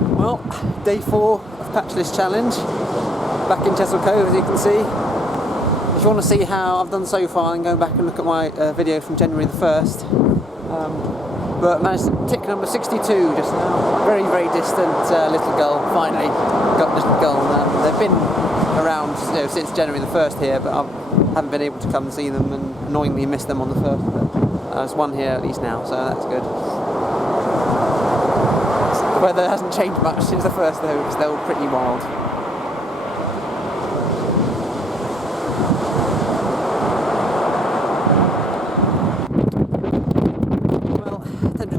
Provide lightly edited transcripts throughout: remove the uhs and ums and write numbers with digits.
Well, day 4 of Patchless Challenge, back in Chesil Cove as you can see. If you want to see how I've done so far, then go back and look at my video from January the 1st. But managed to tick number 62 just now. Very, very distant little gull. Finally got little gull. They've been around since January the 1st here, but I haven't been able to come and see them and annoyingly missed them on the 1st. But there's one here at least now, so that's good. The weather hasn't changed much since the 1st though, it's still pretty wild.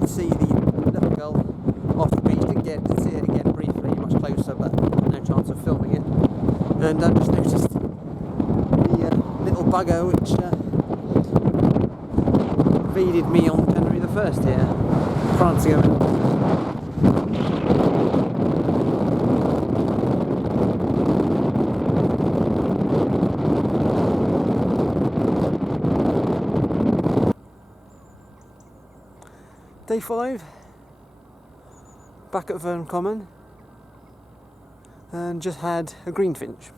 See the little gull off the beach. Didn't get to see it again briefly, much closer, but no chance of filming it. And I just noticed the little bugger which evaded me on January the 1st here, prancing around. Day 5, back at Verne Common, and just had a Greenfinch.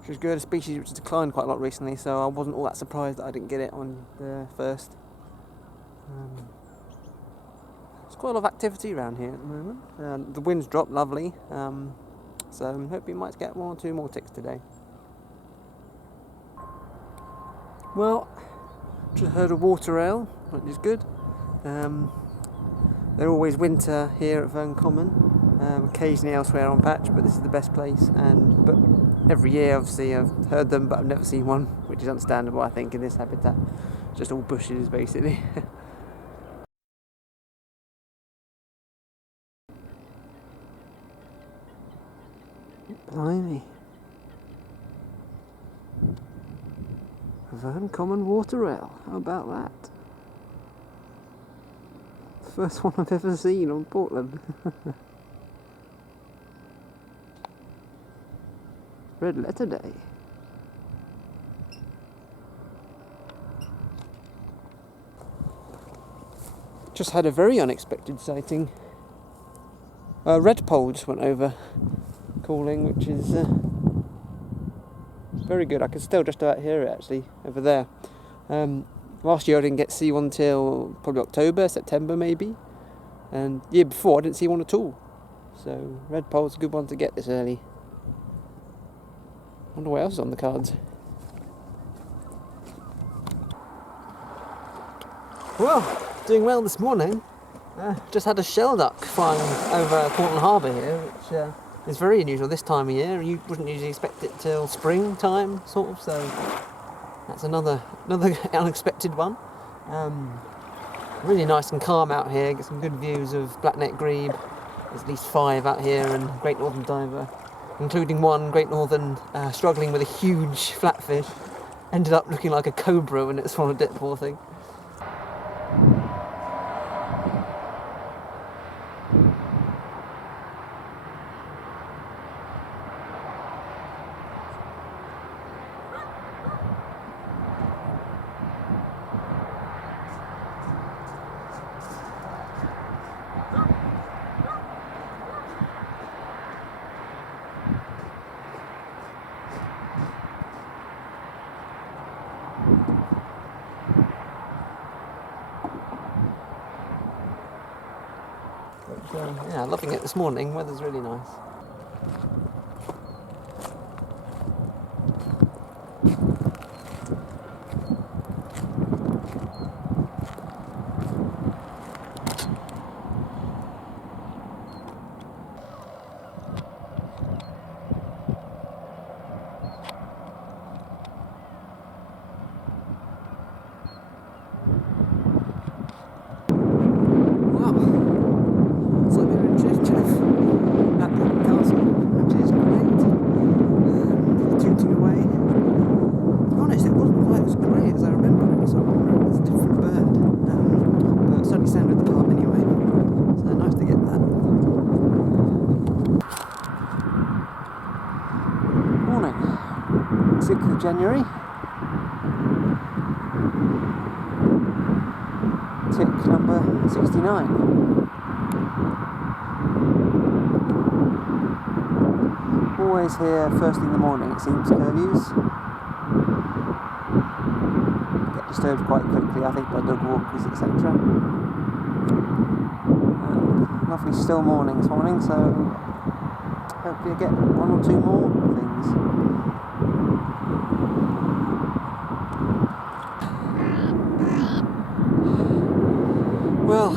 Which is good, a species which has declined quite a lot recently, so I wasn't all that surprised that I didn't get it on the 1st. There's quite a lot of activity around here at the moment. The wind's dropped lovely, so I'm hoping we might get 1 or 2 more ticks today. Well, just heard a water rail, which is good. They're always winter here at Verne Common, occasionally elsewhere on Patch, but this is the best place. But every year, obviously, I've heard them, but I've never seen one, which is understandable, I think, in this habitat. It's just all bushes, basically. Blimey. Verne Common water rail, how about that? First one I've ever seen on Portland. Red letter day. Just had a very unexpected sighting. Redpoll just went over calling, which is very good. I can still just about hear it actually over there. Last year I didn't get to see one till probably October, September maybe, and the year before I didn't see one at all. So Redpoll's a good one to get this early. Wonder what else is on the cards. Well, doing well this morning. Just had a Shelduck flying over Portland Harbour here, which it's very unusual this time of year. You wouldn't usually expect it till springtime, sort of, so that's another unexpected one. Really nice and calm out here. Get some good views of Black-necked Grebe. There's at least 5 out here, and Great Northern Diver, including one Great Northern struggling with a huge flatfish. Ended up looking like a cobra when it swallowed it, poor thing. Yeah, loving it this morning. Weather's really nice. Siberian Chiffchaff at the castle, which is great. Tooting away. To be honest, it wasn't quite as great as I remember it, so I wonder if it's a different bird. But it certainly sounded the part anyway, so nice to get that. Morning, 6th of January. tick number 69. Always here first thing in the morning, it seems, curlews. Get disturbed quite quickly, I think, by dog walkers, etc. Lovely still morning this morning, so hopefully I get one or two more things. Well,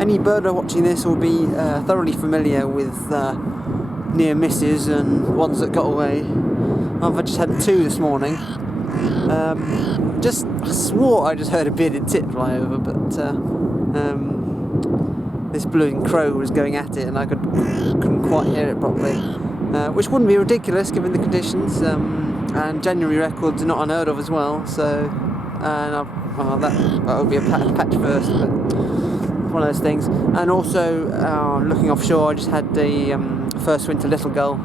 any birder watching this will be thoroughly familiar with near misses and ones that got away. I've just had two this morning. I swore I just heard a bearded tit fly over, but this blue crow was going at it and I couldn't quite hear it properly, which wouldn't be ridiculous given the conditions, and January records are not unheard of as well, so that would be a patch first, but one of those things. And also looking offshore, I just had the first winter little gull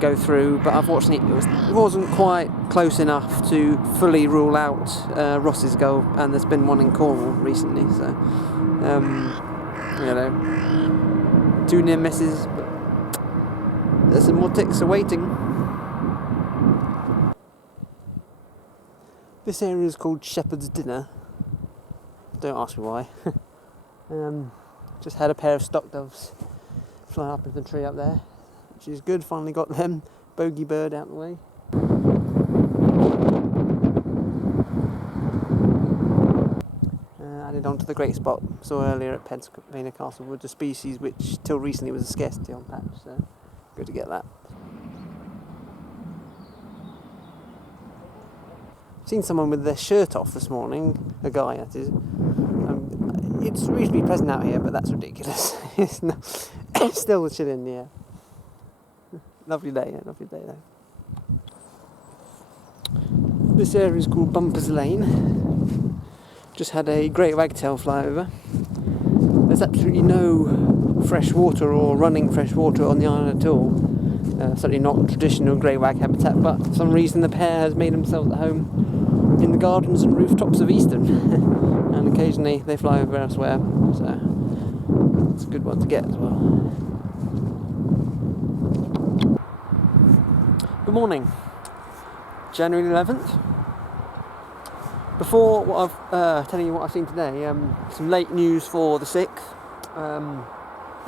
go through, but unfortunately it wasn't quite close enough to fully rule out Ross's gull, and there's been one in Cornwall recently, so you know, two near misses, but there's some more ticks awaiting. This area is called Shepherd's Dinner. Don't ask me why. Just had a pair of stock doves fly up into the tree up there, which is good. Finally got them. Bogey bird out the way. Added on to the great spot saw earlier at Pennsylvania Castlewood, a species which till recently was a scarcity on patch, so good to get that. Seen someone with their shirt off this morning, a guy that is. It's reasonably pleasant out here, but that's ridiculous. It's still chilly in the air. Lovely day though. This area is called Bumpers Lane. Just had a great wagtail fly over. There's absolutely no fresh water or running fresh water on the island at all. Certainly not traditional grey wag habitat, but for some reason the pair has made themselves at home in the gardens and rooftops of Easton. And occasionally they fly over elsewhere, so it's a good one to get as well. Good morning, January 11th. Before what I've telling you what I've seen today, some late news for the 6th.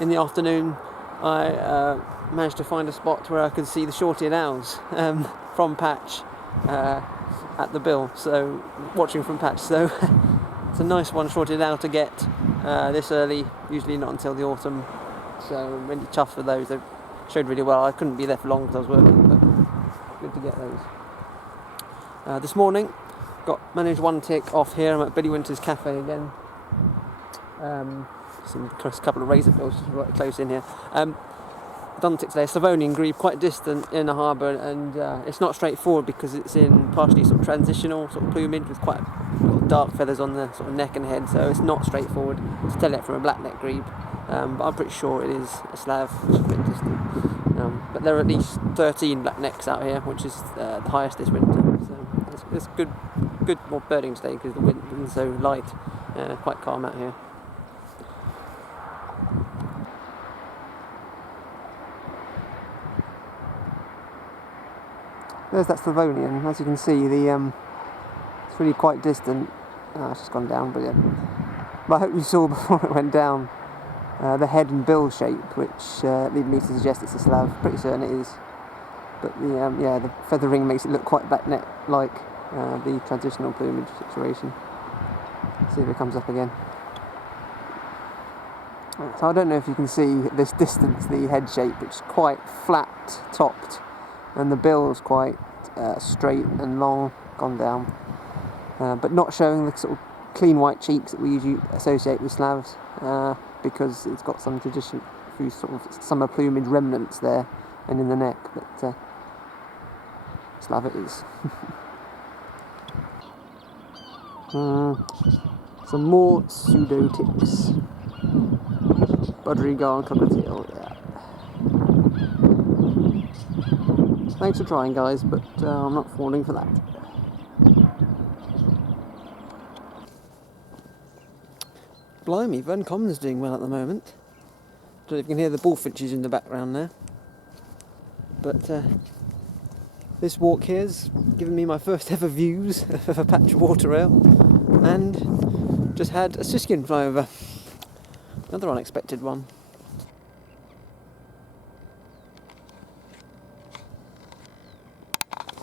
In the afternoon, I managed to find a spot where I could see the short-eared owls from patch at the bill. So watching from patch, so it's a nice one, short-eared owl to get this early. Usually not until the autumn. So I'm really chuffed for those. They showed really well. I couldn't be there for long because I was working, but good to get those. This morning, managed one tick off here. I'm at Billy Winter's Cafe again. A couple of razor bills just right close in here. Done tick today. Slavonian Grebe, quite distant in the harbour, and it's not straightforward because it's in partially sort of transitional sort of plumage with quite dark feathers on the sort of neck and head, so it's not straightforward to tell it from a black-necked grebe. But I'm pretty sure it is a Slav, which is a bit distant. But there are at least 13 black necks out here, which is the highest this winter. So it's good more birding today because the wind is so light, quite calm out here. There's that Slavonian. As you can see, it's really quite distant. It's just gone down, but yeah. But I hope you saw before it went down the head and bill shape, which lead me to suggest it's a Slav. Pretty certain it is. But the feathering makes it look quite black neck like the transitional plumage situation. Let's see if it comes up again. So I don't know if you can see at this distance the head shape, which is quite flat topped, and the bill is quite straight and long, gone down, but not showing the sort of clean white cheeks that we usually associate with Slavs, because it's got some tradition through sort of summer plumage remnants there and in the neck, but Slav it is. Some more pseudo ticks. Budgery and cockatiel, yeah. Thanks for trying, guys, but I'm not falling for that. blimey, Van Common's doing well at the moment. Don't know if you can hear the bullfinches in the background there. But this walk here has given me my first ever views of a patch of water rail, and just had a Siskin fly over. Another unexpected one.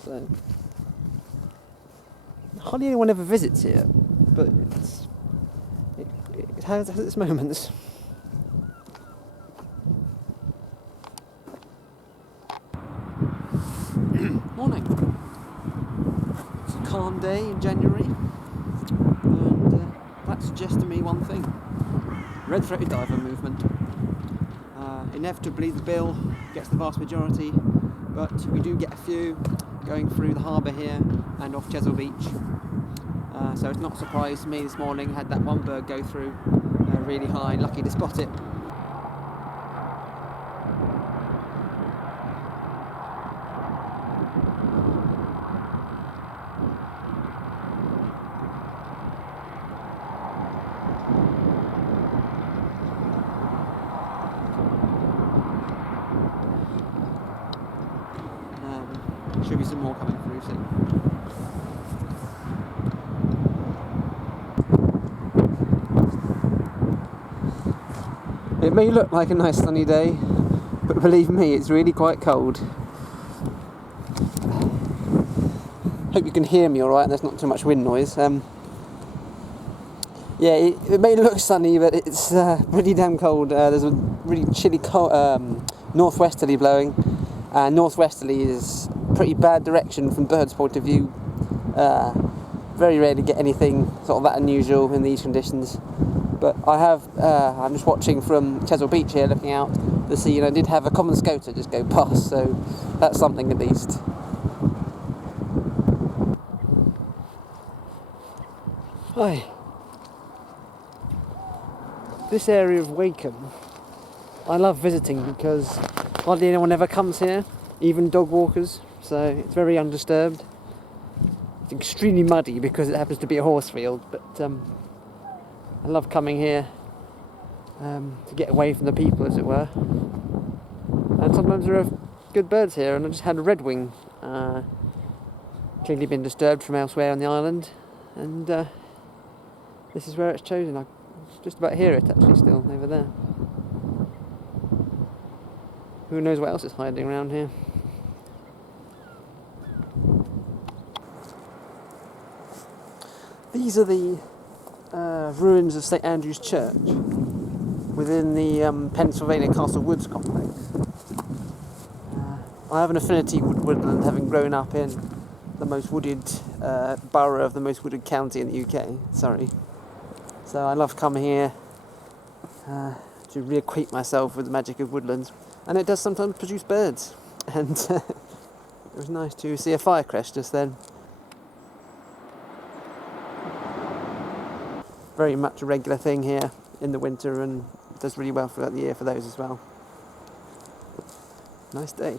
So, hardly anyone ever visits here, but it has its moments. Morning. It's a calm day in January, and that suggests to me one thing: red-throated diver movement. Inevitably, the bill gets the vast majority, but we do get a few going through the harbour here and off Chesil Beach. So it's not a surprise to me this morning. Had that one bird go through really high, lucky to spot it. Should be some more coming through soon. It may look like a nice sunny day, but believe me, it's really quite cold. Hope you can hear me alright and there's not too much wind noise. Yeah, it may look sunny, but it's pretty damn cold. There's a really chilly northwesterly blowing, and northwesterly is pretty bad direction from birds' point of view. Very rarely get anything sort of that unusual in these conditions. But I'm just watching from Chesil Beach here, looking out the sea, and I did have a common Scoter just go past, so that's something at least. Hi. This area of Wakem, I love visiting because hardly anyone ever comes here, even dog walkers, so it's very undisturbed. It's extremely muddy because it happens to be a horse field, but I love coming here to get away from the people, as it were. And sometimes there are good birds here, and I just had a Redwing, clearly been disturbed from elsewhere on the island, and this is where it's chosen. I just about hear it actually still over there. Who knows what else is hiding around here. These are the ruins of St Andrew's Church within the Pennsylvania Castle Woods complex. I have an affinity with woodland, having grown up in the most wooded borough of the most wooded county in the UK, Surrey. So I love coming here to reacquaint myself with the magic of woodlands, and it does sometimes produce birds. And it was nice to see a firecrest just then. Very much a regular thing here in the winter, and does really well throughout the year for those as well. Nice day.